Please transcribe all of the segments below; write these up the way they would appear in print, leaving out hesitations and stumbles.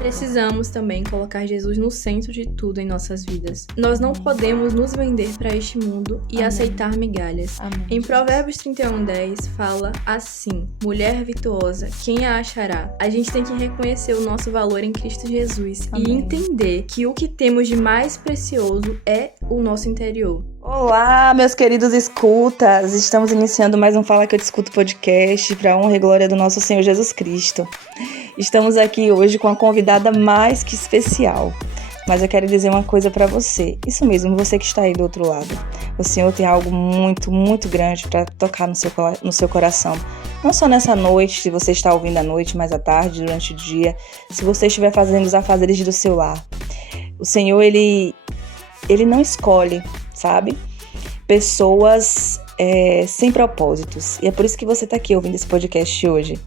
Precisamos também colocar Jesus no centro de tudo em nossas vidas. Nós não podemos nos vender para este mundo e aceitar migalhas. Amém, Em Jesus. Provérbios 31:10 fala assim: mulher virtuosa, quem a achará? A gente tem que reconhecer o nosso valor em Cristo Jesus e Amém. entender que o que temos de mais precioso é o nosso interior. Olá, meus queridos escutas! Estamos iniciando mais um Fala Que Eu Te Escuto podcast para a honra e glória do nosso Senhor Jesus Cristo. Estamos aqui hoje com uma convidada mais que especial. Mas eu quero dizer uma coisa para você. Isso mesmo, você que está aí do outro lado. O Senhor tem algo muito, muito grande para tocar no seu coração. Não só nessa noite, se você está ouvindo à noite, mas à tarde, durante o dia. Se você estiver fazendo os afazeres do seu lar. O Senhor, Ele não escolhe, sabe? Pessoas sem propósitos. E é por isso que você está aqui ouvindo esse podcast hoje.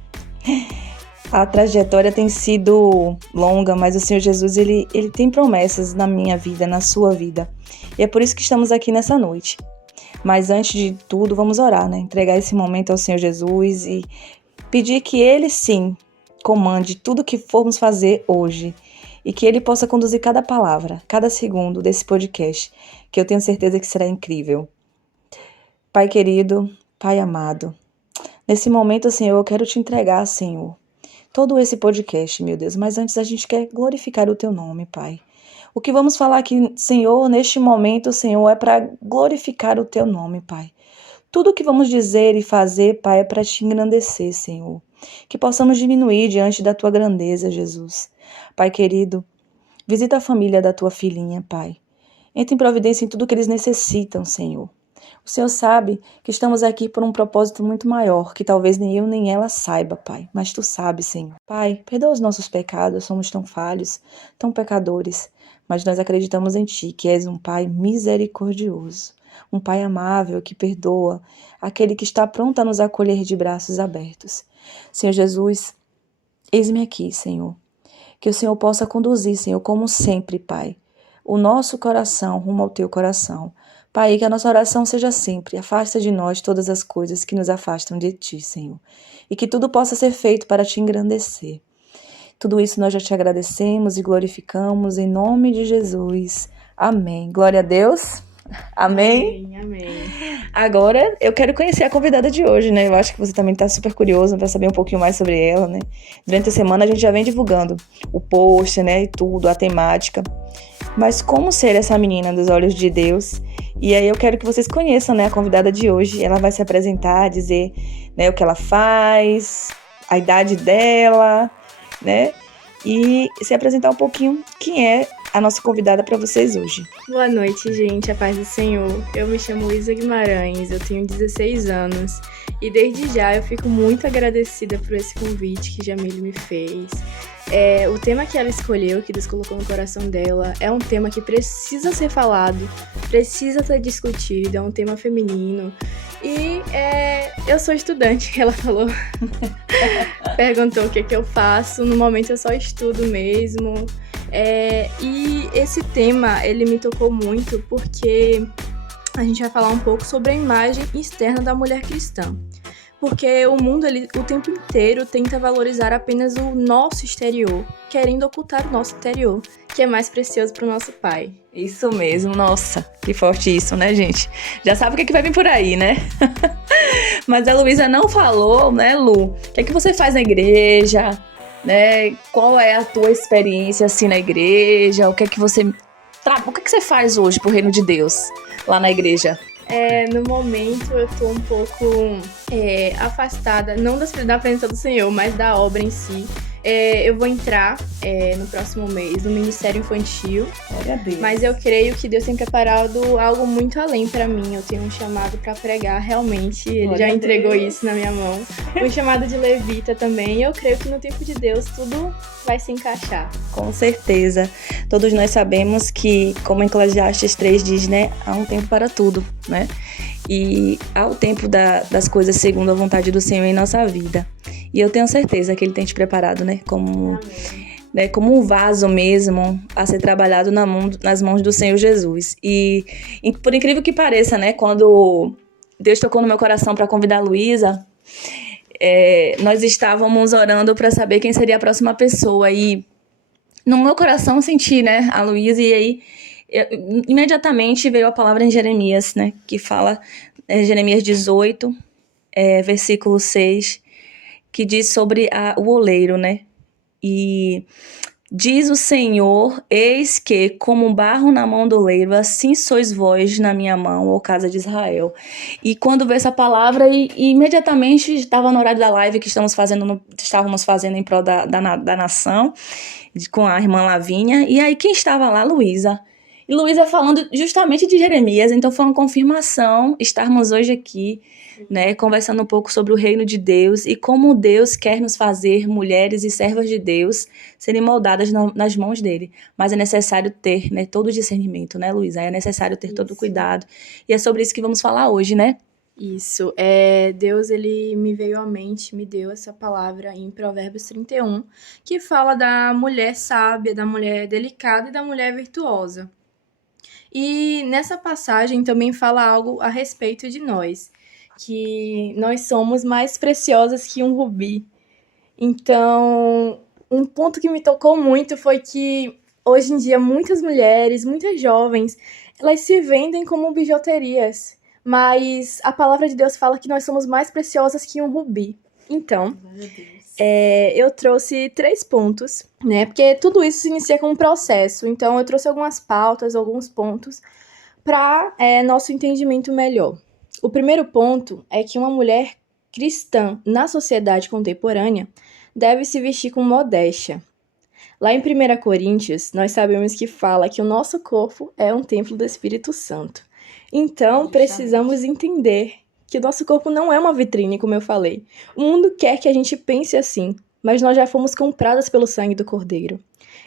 A trajetória tem sido longa, mas o Senhor Jesus, ele tem promessas na minha vida, na sua vida. E é por isso que estamos aqui nessa noite. Mas antes de tudo, vamos orar, né? Entregar esse momento ao Senhor Jesus e pedir que Ele, sim, comande tudo que formos fazer hoje. E que Ele possa conduzir cada palavra, cada segundo desse podcast, que eu tenho certeza que será incrível. Pai querido, Pai amado, nesse momento, Senhor, eu quero te entregar, Senhor, todo esse podcast, meu Deus, mas antes a gente quer glorificar o Teu nome, Pai. O que vamos falar aqui, Senhor, neste momento, Senhor, é para glorificar o Teu nome, Pai. Tudo o que vamos dizer e fazer, Pai, é para te engrandecer, Senhor. Que possamos diminuir diante da Tua grandeza, Jesus. Pai querido, visita a família da Tua filhinha, Pai. Entra em providência em tudo que eles necessitam, Senhor. O Senhor sabe que estamos aqui por um propósito muito maior, que talvez nem eu nem ela saiba, Pai. Mas Tu sabes, Senhor. Pai, perdoa os nossos pecados, somos tão falhos, tão pecadores. Mas nós acreditamos em Ti, que és um Pai misericordioso. Um Pai amável que perdoa, aquele que está pronto a nos acolher de braços abertos. Senhor Jesus, eis-me aqui, Senhor. Que o Senhor possa conduzir, Senhor, como sempre, Pai, o nosso coração rumo ao Teu coração. Pai, que a nossa oração seja sempre, afasta de nós todas as coisas que nos afastam de Ti, Senhor. E que tudo possa ser feito para Te engrandecer. Tudo isso nós já Te agradecemos e glorificamos em nome de Jesus. Amém. Glória a Deus. Amém. Amém. Agora, eu quero conhecer a convidada de hoje, né? Eu acho que você também está super curioso para saber um pouquinho mais sobre ela, né? Durante a semana a gente já vem divulgando o post, né? E tudo, a temática. Mas como ser essa menina dos olhos de Deus? E aí eu quero que vocês conheçam, né, a convidada de hoje. Ela vai se apresentar, dizer, né, o que ela faz, a idade dela, né? E se apresentar um pouquinho quem é a nossa convidada para vocês hoje. Boa noite, gente. A paz do Senhor. Eu me chamo Luísa Guimarães, eu tenho 16 anos. E desde já eu fico muito agradecida por esse convite que Jamile me fez. O tema que ela escolheu, que Deus colocou no coração dela, é um tema que precisa ser falado, precisa ser discutido, é um tema feminino. E eu sou estudante, ela falou. Perguntou o que eu faço. No momento eu só estudo mesmo. E esse tema, ele me tocou muito porque a gente vai falar um pouco sobre a imagem externa da mulher cristã. Porque o mundo, ele, o tempo inteiro, tenta valorizar apenas o nosso exterior, querendo ocultar o nosso interior, que é mais precioso para o nosso Pai. Isso mesmo, nossa, que forte isso, né, gente? Já sabe o que vai vir por aí, né? Mas a Luísa não falou, né, Lu? O que é que você faz na igreja, né? Qual é a tua experiência, assim, na igreja? O que é que você faz hoje pro reino de Deus, lá na igreja? No momento eu tô um pouco afastada, não da presença do Senhor, mas da obra em si. Eu vou entrar no próximo mês no Ministério Infantil. Glória a Deus. Mas eu creio que Deus tem preparado algo muito além pra mim. Eu tenho um chamado pra pregar, realmente. Ele Glória já a entregou Deus. isso na minha mão. Um chamado de levita também. E eu creio que no tempo de Deus tudo vai se encaixar. Com certeza. Todos nós sabemos que, como Eclesiastes 3 diz, né? Há um tempo para tudo, né? E há o tempo das coisas segundo a vontade do Senhor em nossa vida. E eu tenho certeza que Ele tem te preparado, né? Como um vaso mesmo a ser trabalhado nas mãos do Senhor Jesus. E por incrível que pareça, né? Quando Deus tocou no meu coração para convidar a Luísa, nós estávamos orando para saber quem seria a próxima pessoa. E no meu coração eu senti, né, a Luísa, e aí imediatamente veio a palavra em Jeremias, né, que fala, Jeremias 18, versículo 6, que diz sobre o oleiro, né, e diz o Senhor, eis que, como barro na mão do oleiro, assim sois vós na minha mão, ó casa de Israel. E quando veio essa palavra, e imediatamente estava no horário da live que estávamos fazendo em prol da nação, com a irmã Lavínia, e aí quem estava lá? Luísa. E Luísa falando justamente de Jeremias, então foi uma confirmação estarmos hoje aqui, né, conversando um pouco sobre o reino de Deus e como Deus quer nos fazer mulheres e servas de Deus serem moldadas nas mãos dele. Mas é necessário ter, né, todo o discernimento, né, Luísa? É necessário ter todo o cuidado. E é sobre isso que vamos falar hoje, né? Isso, Deus, ele me veio à mente, me deu essa palavra em Provérbios 31, que fala da mulher sábia, da mulher delicada e da mulher virtuosa. E nessa passagem também fala algo a respeito de nós, que nós somos mais preciosas que um rubi. Então, um ponto que me tocou muito foi que hoje em dia muitas mulheres, muitas jovens, elas se vendem como bijuterias, mas a palavra de Deus fala que nós somos mais preciosas que um rubi. Então, eu trouxe 3 pontos, né? Porque tudo isso se inicia com um processo. Então, eu trouxe algumas pautas, alguns pontos para nosso entendimento melhor. O primeiro ponto é que uma mulher cristã na sociedade contemporânea deve se vestir com modéstia. Lá em 1 Coríntios, nós sabemos que fala que o nosso corpo é um templo do Espírito Santo. Então, precisamos entender que o nosso corpo não é uma vitrine, como eu falei. O mundo quer que a gente pense assim, mas nós já fomos compradas pelo sangue do Cordeiro.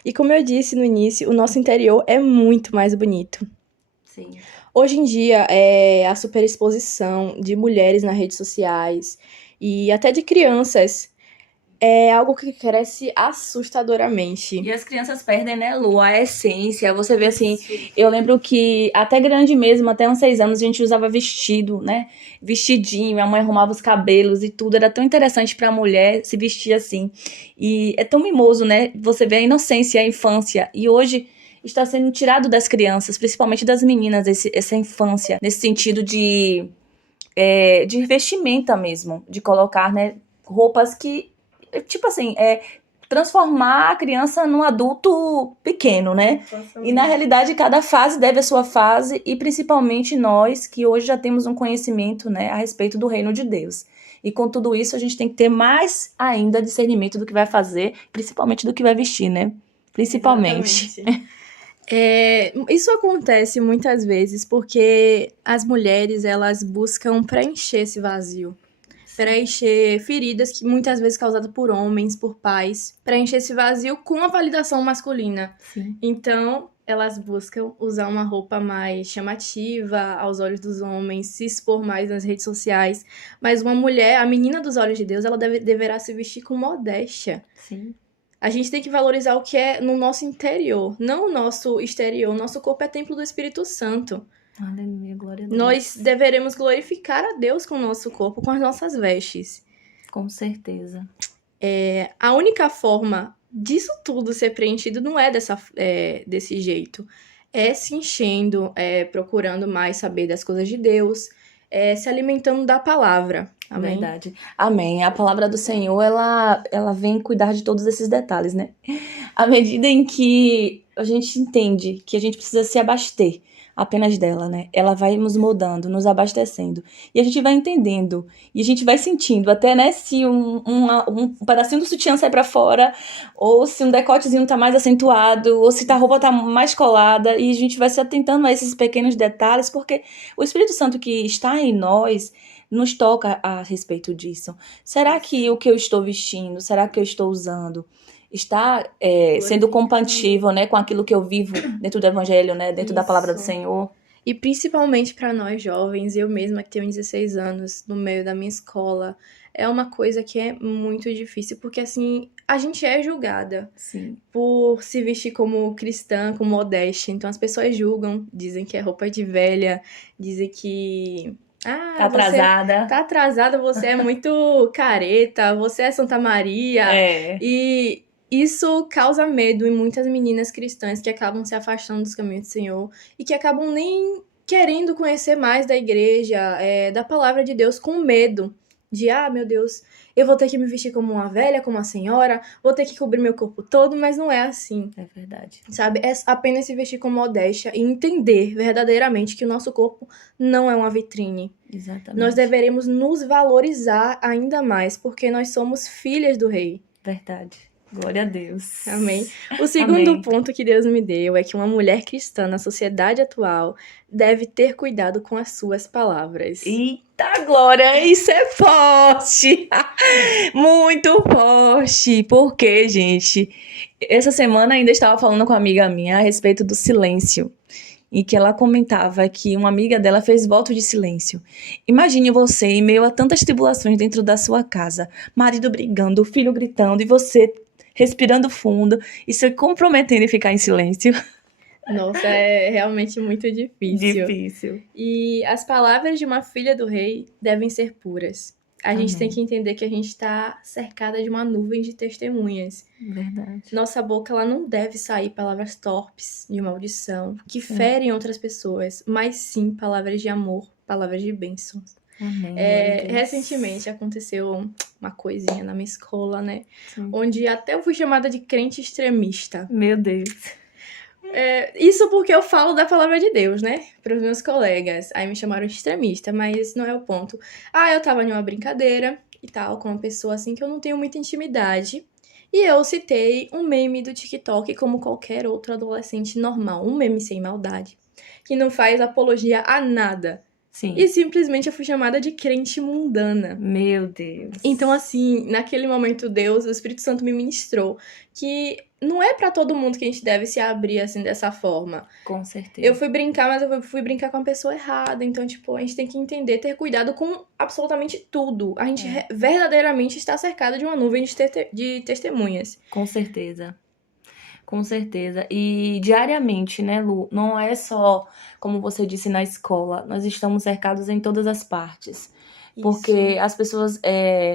E como eu disse no início, o nosso interior é muito mais bonito. Sim. Hoje em dia, a superexposição de mulheres nas redes sociais e até de crianças é algo que cresce assustadoramente. E as crianças perdem, né, Lu, a essência. Você vê assim, eu lembro que até grande mesmo, até uns 6 anos, a gente usava vestido, né? Vestidinho, minha mãe arrumava os cabelos e tudo. Era tão interessante pra mulher se vestir assim. E é tão mimoso, né? Você vê a inocência, a infância. E hoje está sendo tirado das crianças, principalmente das meninas, essa infância, nesse sentido de vestimenta mesmo, de colocar, né, roupas que, tipo assim, transformar a criança num adulto pequeno, né? E na realidade cada fase deve a sua fase, e principalmente nós que hoje já temos um conhecimento, né, a respeito do reino de Deus. E com tudo isso a gente tem que ter mais ainda discernimento do que vai fazer, principalmente do que vai vestir, né? Principalmente. Isso acontece muitas vezes porque as mulheres, elas buscam preencher esse vazio. Preencher feridas que muitas vezes causadas por homens, por pais. Preencher esse vazio com a validação masculina. Sim. Então, elas buscam usar uma roupa mais chamativa aos olhos dos homens, se expor mais nas redes sociais. Mas uma mulher, a menina dos olhos de Deus, ela deverá se vestir com modéstia. Sim. A gente tem que valorizar o que é no nosso interior, não o nosso exterior. Nosso corpo é templo do Espírito Santo. Aleluia, glória a Deus. Nós deveremos glorificar a Deus com o nosso corpo, com as nossas vestes. Com certeza. A única forma disso tudo ser preenchido não é desse jeito. É se enchendo, procurando mais saber das coisas de Deus, se alimentando da palavra. Amém? Verdade. Amém. A palavra do Senhor, ela vem cuidar de todos esses detalhes, né? À medida em que a gente entende que a gente precisa se abaster apenas dela, né? Ela vai nos moldando, nos abastecendo. E a gente vai entendendo. E a gente vai sentindo até, né, se um pedacinho do sutiã sai pra fora, ou se um decotezinho tá mais acentuado, ou se a roupa tá mais colada. E a gente vai se atentando a esses pequenos detalhes, porque o Espírito Santo que está em nós nos toca a respeito disso. Será que o que eu estou vestindo, será que eu estou usando, está sendo compatível, né, com aquilo que eu vivo dentro do Evangelho, né, dentro da palavra do Senhor? E principalmente para nós jovens, eu mesma que tenho 16 anos, no meio da minha escola, é uma coisa que é muito difícil, porque assim, a gente é julgada. Sim. Por se vestir como cristã, com modéstia. Então as pessoas julgam, dizem que é roupa de velha, dizem que Tá atrasada. Tá atrasada, você é muito careta, você é Santa Maria. E isso causa medo em muitas meninas cristãs que acabam se afastando dos caminhos do Senhor e que acabam nem querendo conhecer mais da igreja, da palavra de Deus, com medo de, meu Deus, eu vou ter que me vestir como uma velha, como uma senhora, vou ter que cobrir meu corpo todo, mas não é assim. É verdade. Sabe? É apenas se vestir com modéstia e entender verdadeiramente que o nosso corpo não é uma vitrine. Exatamente. Nós deveremos nos valorizar ainda mais, porque nós somos filhas do Rei. Verdade. Glória a Deus. Amém. O segundo Amém. ponto que Deus me deu é que uma mulher cristã na sociedade atual deve ter cuidado com as suas palavras. Eita, Glória, isso é forte! Muito forte! Porque, gente, essa semana ainda estava falando com uma amiga minha a respeito do silêncio. E que ela comentava que uma amiga dela fez voto de silêncio. Imagine você em meio a tantas tribulações dentro da sua casa, marido brigando, filho gritando, e você respirando fundo e se comprometendo em ficar em silêncio. Nossa, é realmente muito difícil. Difícil. E as palavras de uma filha do rei devem ser puras. A gente tem que entender que a gente está cercada de uma nuvem de testemunhas. Verdade. Nossa boca ela não deve sair palavras torpes de maldição, que ferem outras pessoas, mas sim palavras de amor, palavras de bênçãos. Amém. Recentemente aconteceu uma coisinha na minha escola, né? Sim. Onde até eu fui chamada de crente extremista. Meu Deus. Isso porque eu falo da palavra de Deus, né? Para os meus colegas. Aí me chamaram de extremista, mas esse não é o ponto. Eu tava em uma brincadeira e tal, com uma pessoa assim que eu não tenho muita intimidade. E eu citei um meme do TikTok como qualquer outro adolescente normal. Um meme sem maldade. Que não faz apologia a nada. Sim. E simplesmente eu fui chamada de crente mundana. Meu Deus. Então, assim, naquele momento, o Espírito Santo me ministrou que não é pra todo mundo que a gente deve se abrir, assim, dessa forma. Com certeza. Eu fui brincar, mas eu fui brincar com a pessoa errada. Então, tipo, a gente tem que entender, ter cuidado com absolutamente tudo. A gente verdadeiramente está cercado de uma nuvem de testemunhas. Com certeza. Com certeza. E diariamente, né, Lu? Não é só, como você disse, na escola. Nós estamos cercados em todas as partes. Porque as pessoas,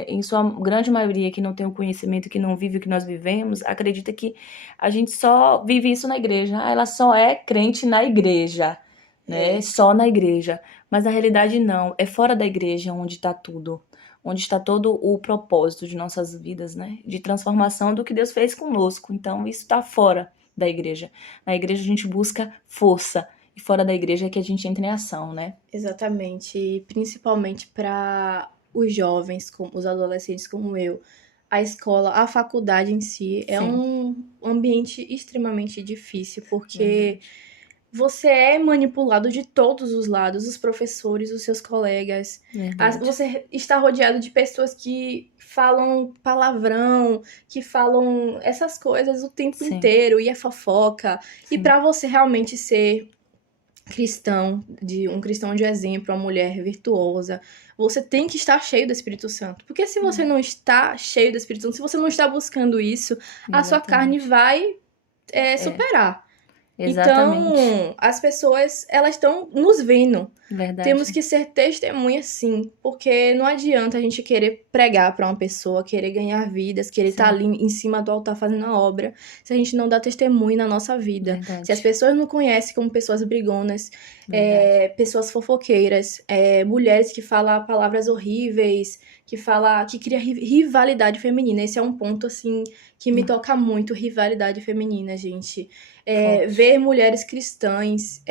em sua grande maioria, que não tem o conhecimento, que não vive o que nós vivemos, acredita que a gente só vive isso na igreja. Ela só é crente na igreja, né? Só na igreja. Mas na realidade não. É fora da igreja onde está tudo. Onde está todo o propósito de nossas vidas, né? De transformação do que Deus fez conosco. Então, isso está fora da igreja. Na igreja a gente busca força. E fora da igreja é que a gente entra em ação, né? Exatamente. E principalmente para os jovens, os adolescentes como eu, a escola, a faculdade em si é um ambiente extremamente difícil, porque você é manipulado de todos os lados, os professores, os seus colegas. Você está rodeado de pessoas que falam palavrão, que falam essas coisas o tempo inteiro, e é fofoca. E para você realmente ser cristão, um cristão de exemplo, uma mulher virtuosa, você tem que estar cheio do Espírito Santo. Porque se você não está cheio do Espírito Santo, se você não está buscando isso, a sua carne vai superar. Exatamente. Então, as pessoas, elas estão nos vendo. Verdade. Temos que ser testemunhas, sim. Porque não adianta a gente querer pregar para uma pessoa, querer ganhar vidas, querer estar ali em cima do altar fazendo a obra, se a gente não dá testemunho na nossa vida. Verdade. Se as pessoas não conhecem como pessoas brigonas, pessoas fofoqueiras, mulheres que falam palavras horríveis, que cria rivalidade feminina. Esse é um ponto, assim, que me toca muito, rivalidade feminina, gente. Ver mulheres cristãs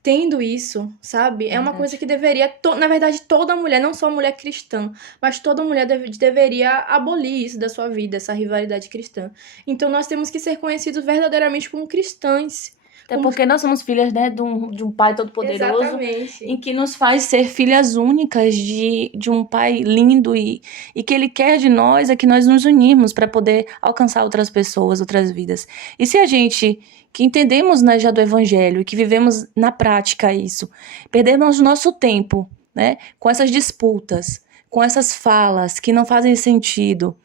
tendo isso, sabe? É uma coisa que deveria... Na verdade, toda mulher, não só a mulher cristã, mas toda mulher deveria abolir isso da sua vida, essa rivalidade cristã. Então, nós temos que ser conhecidos verdadeiramente como cristãs. Até porque nós somos filhas, né, de um Pai Todo-Poderoso. Exatamente. Em que nos faz ser filhas únicas de um Pai lindo e que Ele quer de nós é que nós nos unirmos para poder alcançar outras pessoas, outras vidas. E se a gente, que entendemos, né, já do Evangelho e que vivemos na prática isso, perdermos nosso tempo, né, com essas disputas, com essas falas que não fazem sentido,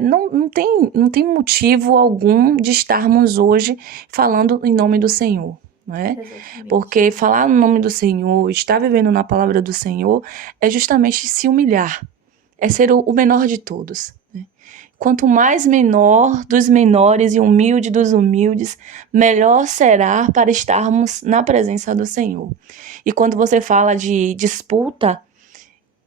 não tem motivo algum de estarmos hoje falando em nome do Senhor, não é? Exatamente. Porque falar no nome do Senhor, estar vivendo na palavra do Senhor, é justamente se humilhar, é ser o menor de todos, Quanto mais menor dos menores e humilde dos humildes, melhor será para estarmos na presença do Senhor. E quando você fala de disputa,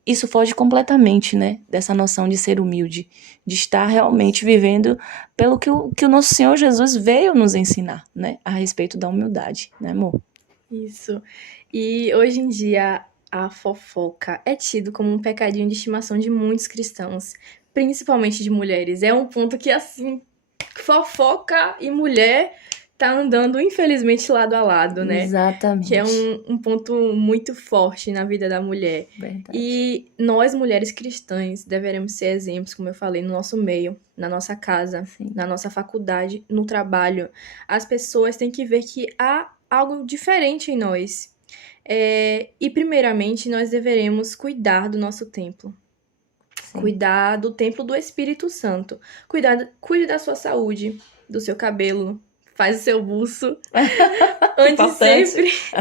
isso foge completamente, né, dessa noção de ser humilde, de estar realmente vivendo pelo que o nosso Senhor Jesus veio nos ensinar, né, a respeito da humildade, né, amor? Isso. E hoje em dia, a fofoca é tido como um pecadinho de estimação de muitos cristãos, principalmente de mulheres. É um ponto que, assim, fofoca e mulher tá andando, infelizmente, lado a lado, né? Exatamente. Que é um ponto muito forte na vida da mulher. Verdade. E nós, mulheres cristãs, deveremos ser exemplos, como eu falei, no nosso meio, na nossa casa, Sim. na nossa faculdade, no trabalho. As pessoas têm que ver que há algo diferente em nós. E, primeiramente, nós deveremos cuidar do nosso templo. Sim. Cuidar do templo do Espírito Santo. Cuide da sua saúde, do seu cabelo. Faz o seu buço.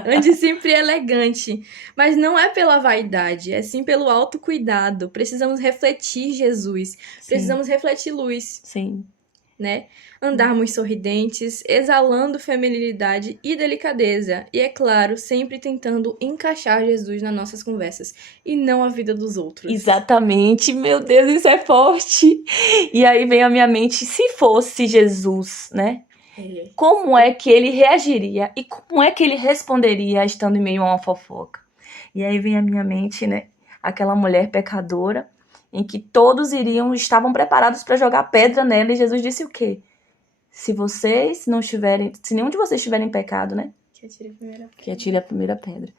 Ande sempre elegante. Mas não é pela vaidade, é sim pelo autocuidado. Precisamos refletir Jesus. Precisamos refletir luz. Sim. Né? Andarmos sorridentes, exalando feminilidade e delicadeza. E, é claro, sempre tentando encaixar Jesus nas nossas conversas e não a vida dos outros. Exatamente. Meu Deus, isso é forte. E aí vem à minha mente, se fosse Jesus, né? Como é que ele reagiria e como é que ele responderia estando em meio a uma fofoca? E aí vem à minha mente, né, aquela mulher pecadora em que todos estavam preparados para jogar pedra nela, e Jesus disse o quê? Se nenhum de vocês estiver em pecado, né? Que atire a primeira pedra.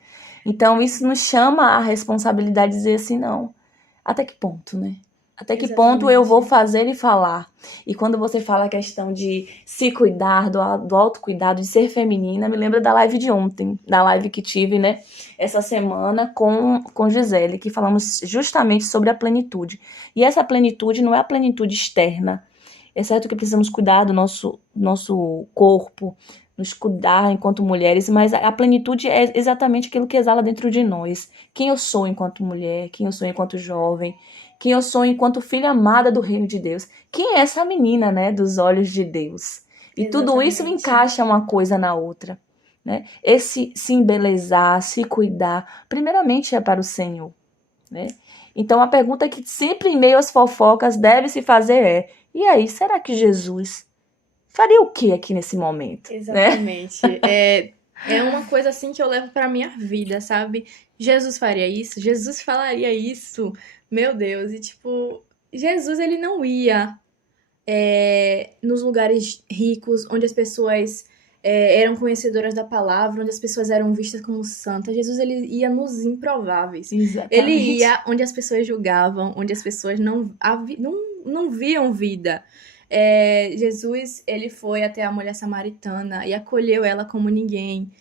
Então isso nos chama a responsabilidade de dizer assim, não. Até que ponto, né? Até que ponto eu vou fazer e falar? E quando você fala a questão de se cuidar, do autocuidado, de ser feminina, me lembra da live de ontem, da live que tive, né, essa semana com Gisele, que falamos justamente sobre a plenitude. E essa plenitude não é a plenitude externa. É certo que precisamos cuidar do nosso corpo, nos cuidar enquanto mulheres, mas a plenitude é exatamente aquilo que exala dentro de nós. Quem eu sou enquanto mulher, quem eu sou enquanto jovem, quem eu sou enquanto filha amada do reino de Deus. Quem é essa menina, né, dos olhos de Deus? E tudo isso encaixa uma coisa na outra, né? Esse se embelezar, se cuidar, primeiramente é para o Senhor, né? Então a pergunta que sempre em meio às fofocas deve se fazer é: e aí, será que Jesus faria o que aqui nesse momento? Exatamente. Né? É uma coisa assim que eu levo pra minha vida, sabe? Jesus faria isso? Jesus falaria isso? Meu Deus, e tipo, Jesus ele não ia nos lugares ricos, onde as pessoas eram conhecedoras da palavra, onde as pessoas eram vistas como santas. Jesus ele ia nos improváveis. Exatamente. Ele ia onde as pessoas julgavam, onde as pessoas não viam vida. Jesus ele foi até a mulher samaritana e acolheu ela como ninguém.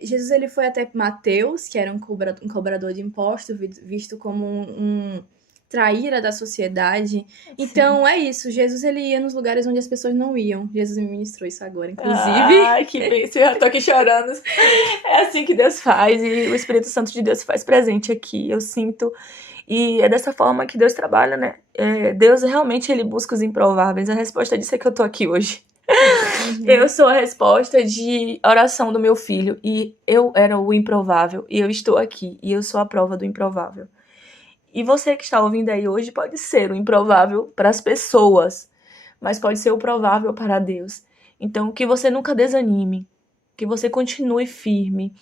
Jesus ele foi até Mateus, que era um cobrador de impostos, visto como um traíra da sociedade. Sim. Então é isso, Jesus ele ia nos lugares onde as pessoas não iam. Jesus me ministrou isso agora, inclusive. Ai, que bênção, eu já tô aqui chorando. É assim que Deus faz, e o Espírito Santo de Deus se faz presente aqui, eu sinto. E é dessa forma que Deus trabalha, né? Deus realmente ele busca os improváveis. A resposta disso é que eu tô aqui hoje. Uhum. Eu sou a resposta de oração do meu filho, e eu era o improvável, e eu estou aqui, e eu sou a prova do improvável. E você que está ouvindo aí hoje pode ser o improvável para as pessoas, mas pode ser o provável para Deus. Então, que você nunca desanime, que você continue firme,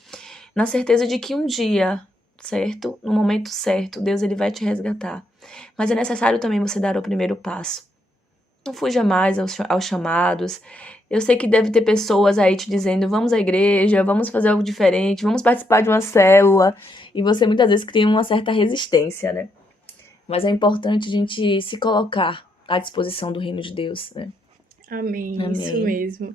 na certeza de que um dia, certo? No momento certo, Deus ele vai te resgatar. Mas é necessário também você dar o primeiro passo. Não fuja mais aos chamados. Eu sei que deve ter pessoas aí te dizendo, vamos à igreja, vamos fazer algo diferente, vamos participar de uma célula. E você muitas vezes cria uma certa resistência, né? Mas é importante a gente se colocar à disposição do reino de Deus, né? Amém. Isso mesmo.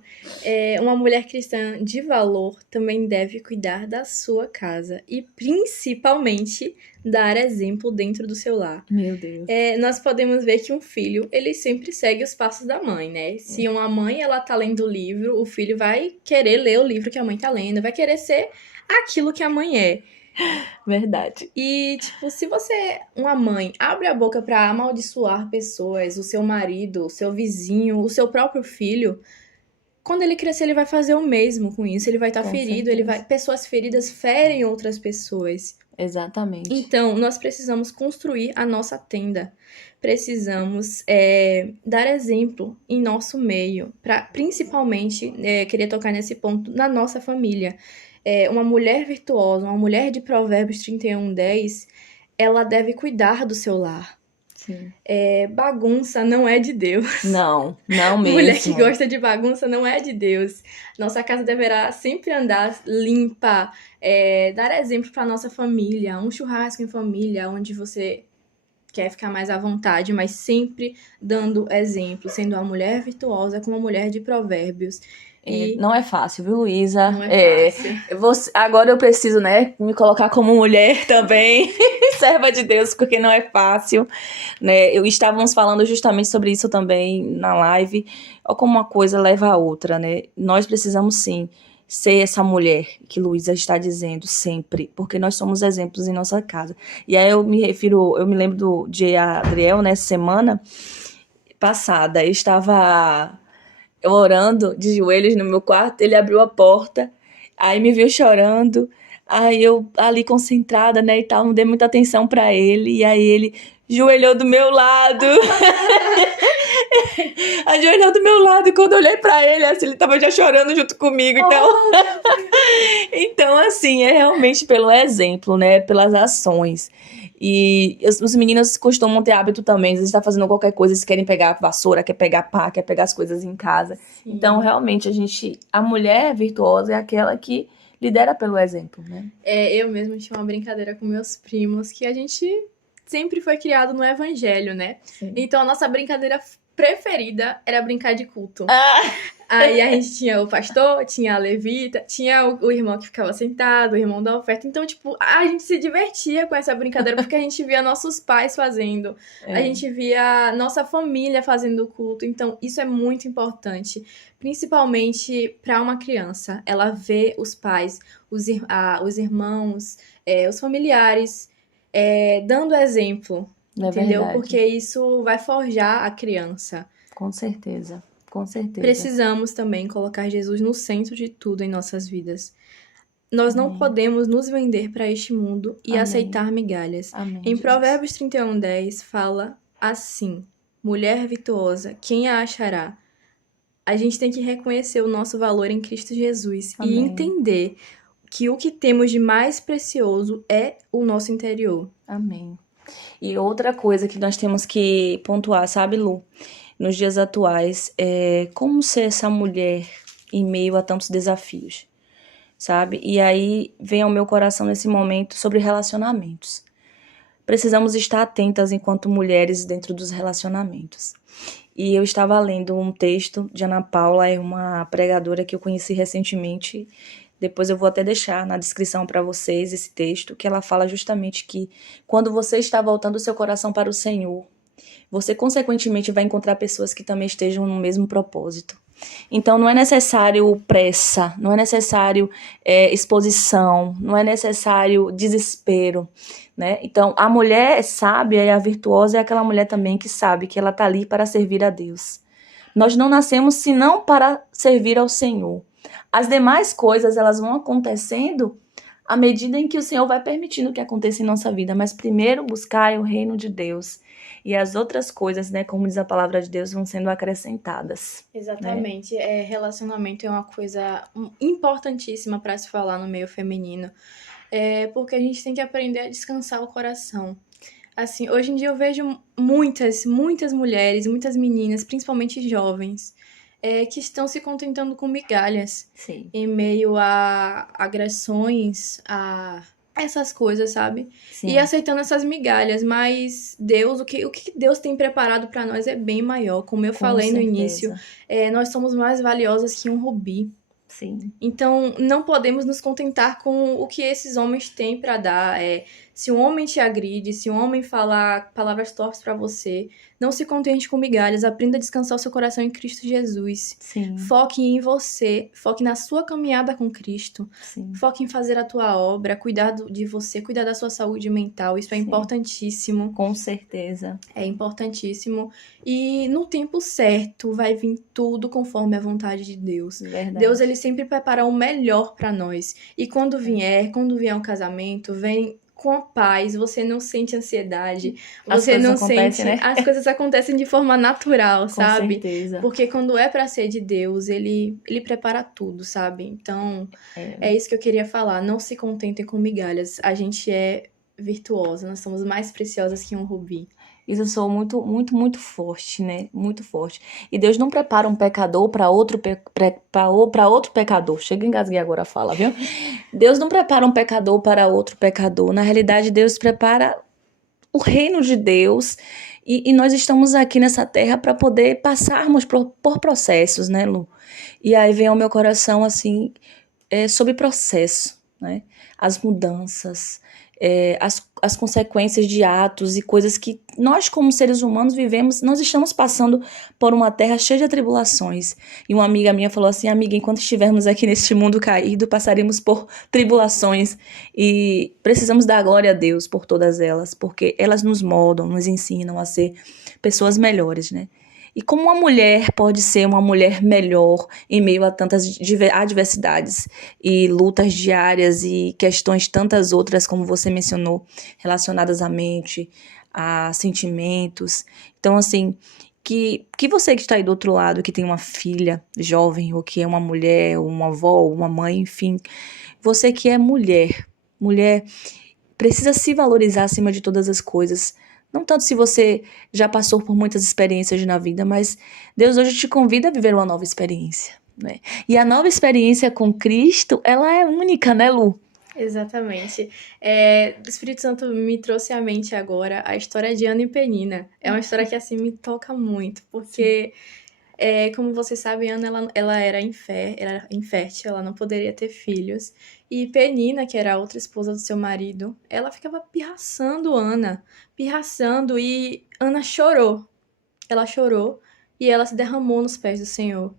Uma mulher cristã de valor também deve cuidar da sua casa e principalmente dar exemplo dentro do seu lar. Meu Deus. Nós podemos ver que um filho, ele sempre segue os passos da mãe, né? Se uma mãe, ela tá lendo o livro, o filho vai querer ler o livro que a mãe tá lendo, vai querer ser aquilo que a mãe é. Verdade. E, tipo, se você, uma mãe, abre a boca pra amaldiçoar pessoas, o seu marido, o seu vizinho, o seu próprio filho, quando ele crescer, ele vai fazer o mesmo com isso. Ele vai estar Com ferido, certeza. pessoas feridas ferem outras pessoas. Exatamente. Então, nós precisamos construir a nossa tenda. Precisamos dar exemplo em nosso meio, para principalmente, queria tocar nesse ponto, na nossa família. Uma mulher virtuosa, uma mulher de Provérbios 31:10, ela deve cuidar do seu lar. Sim. Bagunça não é de Deus. Não mesmo. Mulher que gosta de bagunça não é de Deus. Nossa casa deverá sempre andar limpa, dar exemplo para nossa família, um churrasco em família, onde você quer ficar mais à vontade, mas sempre dando exemplo, sendo uma mulher virtuosa como uma mulher de provérbios. E não é fácil, viu, Luísa? não é fácil. Agora eu preciso, né, me colocar como mulher também, serva de Deus, porque não é fácil, né? Estávamos falando justamente sobre isso também na live, ó, como uma coisa leva a outra, né? Nós precisamos sim ser essa mulher que Luísa está dizendo sempre, porque nós somos exemplos em nossa casa. E aí eu me lembro de Adriel, né, semana passada, eu estava orando de joelhos no meu quarto, ele abriu a porta, aí me viu chorando, aí eu ali concentrada, né, e tal, não dei muita atenção pra ele, e aí ele joelhou do meu lado. Ajoelhou do meu lado, e quando eu olhei pra ele, assim, ele tava já chorando junto comigo, então... Então, assim, é realmente pelo exemplo, né, pelas ações. E os meninos costumam ter hábito também, às vezes tá fazendo qualquer coisa, eles querem pegar vassoura, quer pegar pá, quer pegar as coisas em casa. Sim. Então, realmente, a mulher virtuosa é aquela que lidera pelo exemplo, né? Eu mesma tinha uma brincadeira com meus primos, que a gente sempre foi criado no evangelho, né? Sim. Então, a nossa brincadeira preferida era brincar de culto. Aí a gente tinha o pastor, tinha a levita, tinha o irmão que ficava sentado, o irmão da oferta. Então, tipo, a gente se divertia com essa brincadeira, porque a gente via nossos pais fazendo, a gente via nossa família fazendo o culto. Então, isso é muito importante, principalmente para uma criança. Ela vê os pais, os irmãos, os familiares dando exemplo, entendeu? Verdade. Porque isso vai forjar a criança. Com certeza. Com certeza. Precisamos também colocar Jesus no centro de tudo em nossas vidas. Nós não podemos nos vender para este mundo e aceitar migalhas. Amém, em Jesus. Provérbios 31:10 fala assim: mulher virtuosa, quem a achará? A gente tem que reconhecer o nosso valor em Cristo Jesus e entender que o que temos de mais precioso é o nosso interior. Amém. E outra coisa que nós temos que pontuar, sabe, Lu? Nos dias atuais, como ser essa mulher em meio a tantos desafios, sabe? E aí vem ao meu coração nesse momento sobre relacionamentos. Precisamos estar atentas enquanto mulheres dentro dos relacionamentos. E eu estava lendo um texto de Ana Paula, é uma pregadora que eu conheci recentemente. Depois eu vou até deixar na descrição para vocês esse texto, que ela fala justamente que quando você está voltando o seu coração para o Senhor, você consequentemente vai encontrar pessoas que também estejam no mesmo propósito. Então não é necessário pressa, não é necessário exposição, não é necessário desespero, né? Então a mulher sábia e a virtuosa é aquela mulher também que sabe que ela está ali para servir a Deus. Nós não nascemos senão para servir ao Senhor. As demais coisas elas vão acontecendo à medida em que o Senhor vai permitindo que aconteça em nossa vida, mas primeiro buscar o reino de Deus. E as outras coisas, né, como diz a palavra de Deus, vão sendo acrescentadas. Exatamente. Né? Relacionamento é uma coisa importantíssima para se falar no meio feminino. Porque a gente tem que aprender a descansar o coração. Assim, hoje em dia eu vejo muitas mulheres, muitas meninas, principalmente jovens, que estão se contentando com migalhas. Sim. Em meio a agressões, a essas coisas, sabe? Sim. E aceitando essas migalhas, mas Deus, o que Deus tem preparado para nós é bem maior. Como eu falei no início, nós somos mais valiosas que um rubi. Sim. Então, não podemos nos contentar com o que esses homens têm para dar. Se um homem te agride, se um homem falar palavras torpes pra você, não se contente com migalhas, aprenda a descansar o seu coração em Cristo Jesus. Sim, Foque em você, foque na sua caminhada com Cristo. sim, Foque em fazer a tua obra, cuidar de você, cuidar da sua saúde mental. Isso é sim. importantíssimo. Com certeza. É importantíssimo. E no tempo certo vai vir tudo conforme a vontade de Deus. Verdade. Deus, ele sempre prepara o melhor para nós. E quando vier um casamento, vem com a paz, você não sente ansiedade, As você coisas não acontecem, sente, né? as coisas acontecem de forma natural, Com sabe? certeza. Porque quando é para ser de Deus, ele prepara tudo, sabe? Então, é isso que eu queria falar. Não se contentem com migalhas. A gente é virtuosa, nós somos mais preciosas que um rubi. Isso eu sou muito, muito, muito forte, né? Muito forte. E Deus não prepara um pecador para outro, para outro pecador. Chega, engasguei agora a fala, viu? Deus não prepara um pecador para outro pecador. Na realidade, Deus prepara o reino de Deus. E nós estamos aqui nessa terra para poder passarmos por processos, né, Lu? E aí vem ao meu coração, assim, sobre processo, né? As mudanças, as consequências de atos e coisas que nós, como seres humanos, vivemos. Nós estamos passando por uma terra cheia de tribulações. E uma amiga minha falou assim: amiga, enquanto estivermos aqui neste mundo caído, passaremos por tribulações e precisamos dar glória a Deus por todas elas, porque elas nos moldam, nos ensinam a ser pessoas melhores, né? E como uma mulher pode ser uma mulher melhor em meio a tantas adversidades e lutas diárias e questões tantas outras, como você mencionou, relacionadas à mente, a sentimentos. Então, assim, que você que está aí do outro lado, que tem uma filha jovem, ou que é uma mulher, ou uma avó, ou uma mãe, enfim, você que é mulher precisa se valorizar acima de todas as coisas. Não tanto se você já passou por muitas experiências na vida, mas Deus hoje te convida a viver uma nova experiência, né? E a nova experiência com Cristo, ela é única, né, Lu? Exatamente. O Espírito Santo me trouxe à mente agora a história de Ana e Penina. É uma história que, assim, me toca muito, porque, como vocês sabem, Ana, ela era infértil, ela não poderia ter filhos. E Penina, que era a outra esposa do seu marido, ela ficava pirraçando Ana, e Ana chorou. Ela chorou e ela se derramou nos pés do Senhor.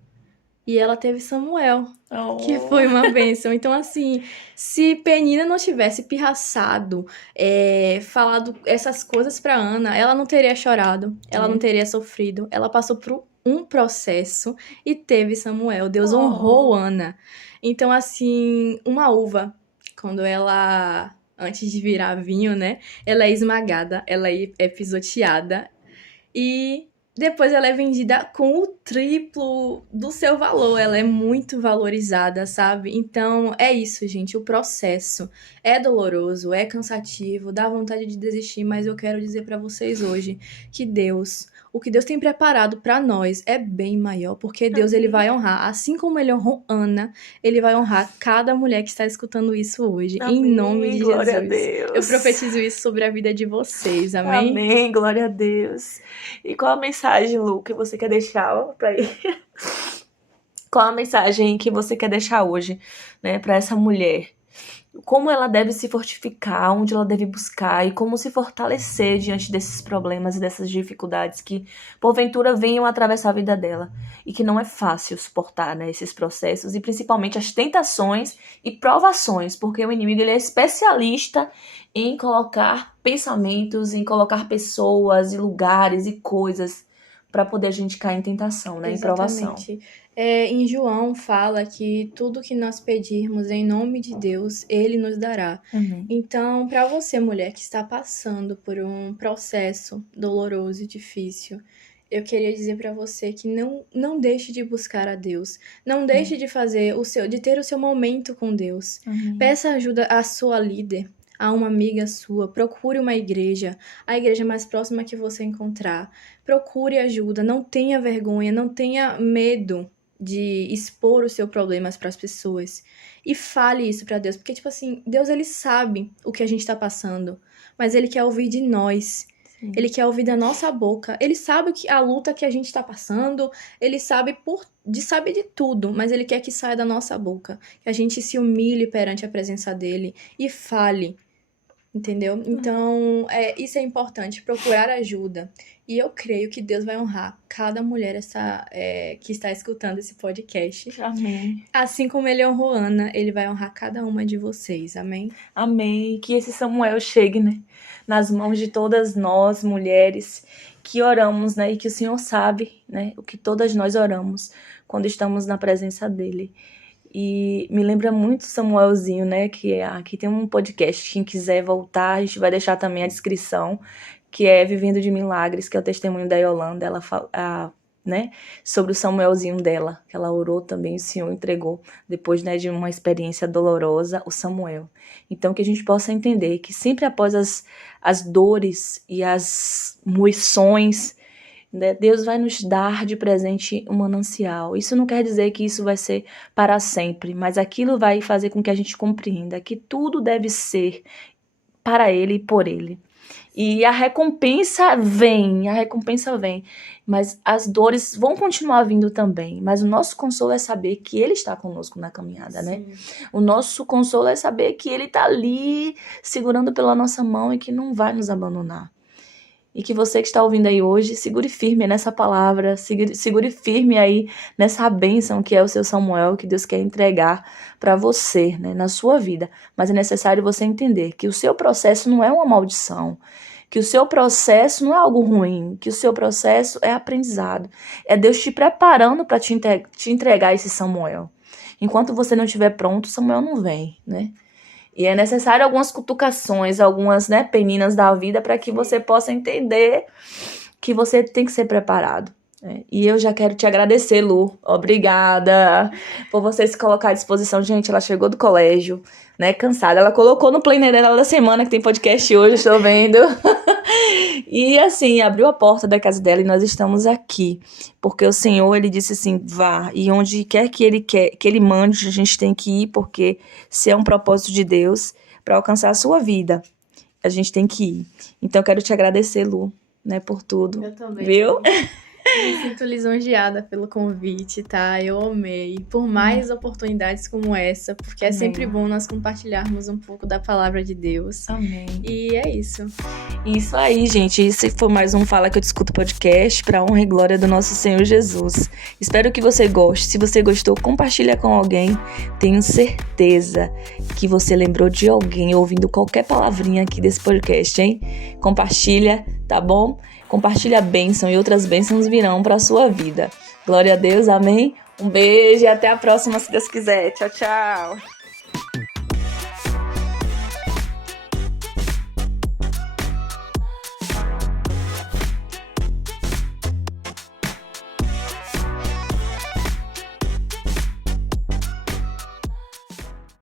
E ela teve Samuel, que foi uma bênção. Então, assim, se Penina não tivesse pirraçado, falado essas coisas pra Ana, ela não teria chorado, ela não teria sofrido. Ela passou por um processo e teve Samuel. Deus honrou Ana. Então, assim, uma uva, quando ela, antes de virar vinho, né, ela é esmagada, ela é pisoteada e depois ela é vendida com o triplo do seu valor. Ela é muito valorizada, sabe? Então, é isso, gente. O processo é doloroso, é cansativo, dá vontade de desistir, mas eu quero dizer pra vocês hoje que o que Deus tem preparado pra nós é bem maior, porque Deus, ele vai honrar, assim como ele honrou Ana, ele vai honrar cada mulher que está escutando isso hoje, em nome de Glória Jesus. a Deus. Eu profetizo isso sobre a vida de vocês, amém? Amém, glória a Deus. E qual a mensagem, Lu, que você quer deixar pra aí? Qual a mensagem que você quer deixar hoje, né, para essa mulher? Como ela deve se fortificar, onde ela deve buscar e como se fortalecer diante desses problemas e dessas dificuldades que, porventura, venham atravessar a vida dela. E que não é fácil suportar, né, esses processos e principalmente as tentações e provações, porque o inimigo, ele é especialista em colocar pensamentos, em colocar pessoas e lugares e coisas para poder a gente cair em tentação, né, em provação. Exatamente. Em João fala que tudo que nós pedirmos em nome de Deus, Ele nos dará. Amém. Então, para você, mulher que está passando por um processo doloroso e difícil, eu queria dizer para você que não deixe de buscar a Deus. Não deixe de fazer de ter o seu momento com Deus. Amém. Peça ajuda à sua líder, a uma amiga sua. Procure uma igreja, a igreja mais próxima que você encontrar. Procure ajuda, não tenha vergonha, não tenha medo de expor os seus problemas para as pessoas. E fale isso para Deus, porque, tipo assim, Deus, ele sabe o que a gente tá passando, mas ele quer ouvir de nós. Sim. Ele quer ouvir da nossa boca. Ele sabe a luta que a gente tá passando, ele sabe de tudo, mas ele quer que saia da nossa boca, que a gente se humilhe perante a presença dele e fale. entendeu? Então, isso é importante, procurar ajuda. E eu creio que Deus vai honrar cada mulher que está escutando esse podcast. Amém. Assim como ele honrou Ana, ele vai honrar cada uma de vocês. Amém? Amém. Que esse Samuel chegue, né, nas mãos de todas nós, mulheres, que oramos, né, e que o Senhor sabe, né, o que todas nós oramos quando estamos na presença dele. E me lembra muito Samuelzinho, né, que aqui tem um podcast, quem quiser voltar, a gente vai deixar também a descrição, que é Vivendo de Milagres, que é o testemunho da Yolanda, ela fala, né, sobre o Samuelzinho dela, que ela orou também, o Senhor entregou, depois, né, de uma experiência dolorosa, o Samuel. Então, que a gente possa entender que sempre após as dores e as moições, né, Deus vai nos dar de presente um manancial. Isso não quer dizer que isso vai ser para sempre, mas aquilo vai fazer com que a gente compreenda que tudo deve ser para Ele e por Ele. E a recompensa vem, mas as dores vão continuar vindo também. Mas o nosso consolo é saber que Ele está conosco na caminhada, né? O nosso consolo é saber que Ele está ali segurando pela nossa mão e que não vai nos abandonar. E que você que está ouvindo aí hoje, segure firme nessa palavra, segure firme aí nessa bênção que é o seu Samuel, que Deus quer entregar para você, né, na sua vida. Mas é necessário você entender que o seu processo não é uma maldição, que o seu processo não é algo ruim, que o seu processo é aprendizado. É Deus te preparando para te entregar esse Samuel. Enquanto você não estiver pronto, Samuel não vem, né? E é necessário algumas cutucações, algumas, né, peninas da vida para que você possa entender que você tem que ser preparado. E eu já quero te agradecer, Lu. Obrigada por você se colocar à disposição. Gente, ela chegou do colégio, né, cansada. Ela colocou no planner dela da semana, que tem podcast hoje, estou vendo. E assim, abriu a porta da casa dela e nós estamos aqui. Porque o Senhor, ele disse assim, vá. E onde quer que ele mande, a gente tem que ir, porque se é um propósito de Deus para alcançar a sua vida, a gente tem que ir. Então, eu quero te agradecer, Lu, né, por tudo. Eu também. Viu? Me sinto lisonjeada pelo convite, tá? Eu amei. Por mais oportunidades como essa, porque é sempre bom nós compartilharmos um pouco da palavra de Deus. Amém. E é isso. Isso aí, gente. Esse foi mais um Fala Que Eu Discuto podcast para honra e glória do nosso Senhor Jesus. Espero que você goste. Se você gostou, compartilha com alguém. Tenho certeza que você lembrou de alguém ouvindo qualquer palavrinha aqui desse podcast, hein? Compartilha, tá bom? Compartilha a bênção e outras bênçãos virão para a sua vida. Glória a Deus, amém? Um beijo e até a próxima, se Deus quiser. Tchau, tchau.